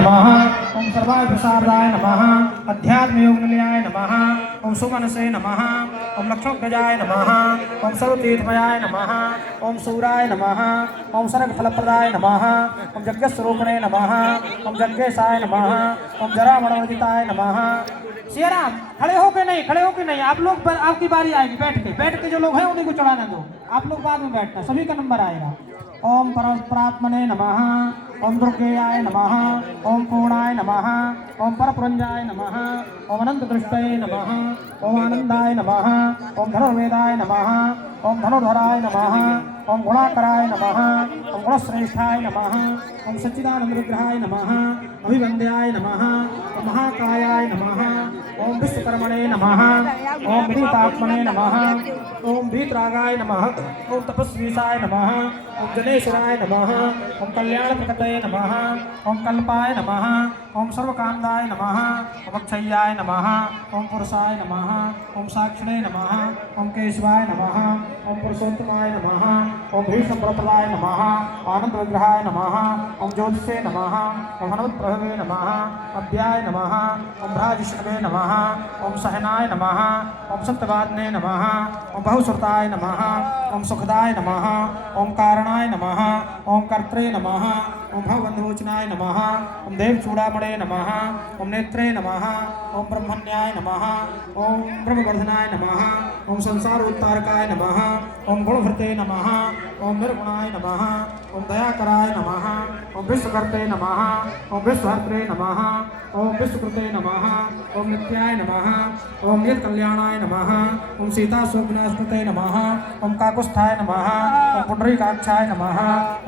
नमः। ओम सर्वाय प्रसादाय नमः। अध्यात्म योग निलयाय नमः। ओम सुमनसे नमः। ओम लक्ष्मणध्वजाय नमः। ओम सर्वतीर्थमयाय नमः। ओम सूराय नमः। ओम सर्ग फलप्रदाय नमः। ओम यज्ञस्वरूपिणे नमः। ओम यज्ञेशाय नमः। ओम जरामणवर्जिताय नमः। सियाराम खड़े होके नहीं, खड़े होके नहीं, आप लोग आपकी बारी आएगी, बैठ के जो लोग हैं उन्हीं को चढ़ाने दो, आप लोग बाद में बैठना, सभी का नंबर आएगा। ओम परस्परात्मने नमः। ओम दुर्गेयाय नमः। ओम पूर्णाय नमः। ओम परपुरंजाय नमः। ओम अनंत दृष्टये नमः। ओम आनंदाय नमः। ओम धनुर्वेदाय नमः। ओम धनुर्धराय नमः। ओम गुणाकराय नमः। ओम गुणश्रेष्ठाय नमः। ओम सच्चिदानंद विग्रहाय नमः। अभिवंद्याय नमः। ओम महाकायाय नमः। ओम विश्वकर्मणे नमः। ओम विदितात्मने नमः। ओम वीतरागाय नमः। ओम तपस्वीसाय नमः। ओम जनेश्वराय नमः। ओम कल्याणप्रकटये नमः। ओम कल्पाय नमः। ओम सर्वकांदाय नमः। ओम अक्षय्याय नमः। ओम पुरुषाय नमः। ओम साक्षिणे नमः। ओम केशवाय नमः। ओम पुरुषोत्तमाय नमः। ओम भीष्मप्रदाय नमः। आनंद विग्रहाय नमः। ओम ज्योतिषे नमः। ओम हनुमत्प्रभवे नमः। अभ्याय नमः। ओम भ्राजिष्णवे नमः। ओम सहनाय नमः। ओम सत्यवादिने नमः। ओम बहुश्रुताय नमः। ओम सुखदाय नमः। ओम कारणाय नमः। ओम कर्त्रे नमः। ओम भवबंधमोचनाय नमः। ओम देवचूड़ामणे नमः। ओम नेत्रे नमः। ओम ब्रह्मण्याय नमः। ओम ब्रह्मवर्धनाय नमः। ओम संसारोत्तारकाय नमः। ओम गुणभृते नमः। ओम निर्गुणाय नमः। ओम दयाकराय नमः। ओम विश्वकर्ते नमः। ओम विश्वहर्त्रे नमः। ओम विश्वकृते नमः। ओम नित्याय नमः। ओम नित्यकल्याणाय नमः। ओम सीताशोकविनाशकृते नमः। ओम काकुत्स्थाय नमः। ओम पुंडरीकाक्षाय नमः।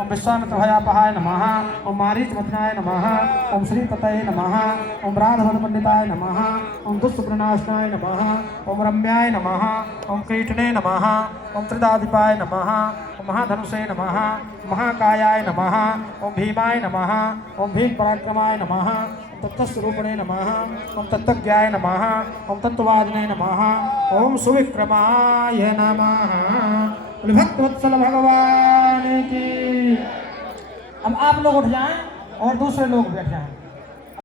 ओम विश्वामित्रभयापहाय नमः। ओम मारीचमथनाय नमः। ओम श्रीपतये नमः। ओम राधवनपंडिताय नमः। ओम दुष्टप्रणाशनाय नमः। ओम रम्याय नमः। ओम कीटने नमः। ओम त्रिदाधिपाय नमः। ओम महाधनुषे नमः। महाकायाय नमः। ओम भीमाय नमः। ओम भीम पराक्रमाय नमः। तत्तस्वरूपिणे नमः। ओम तत्त्वज्ञाय नमः। ओम तत्त्ववादिने नमः। ओम सुविक्रमाय नमः। भक्तवत्सल भगवान की। अब आप लोग उठ जाएं और दूसरे लोग बैठ जाएं।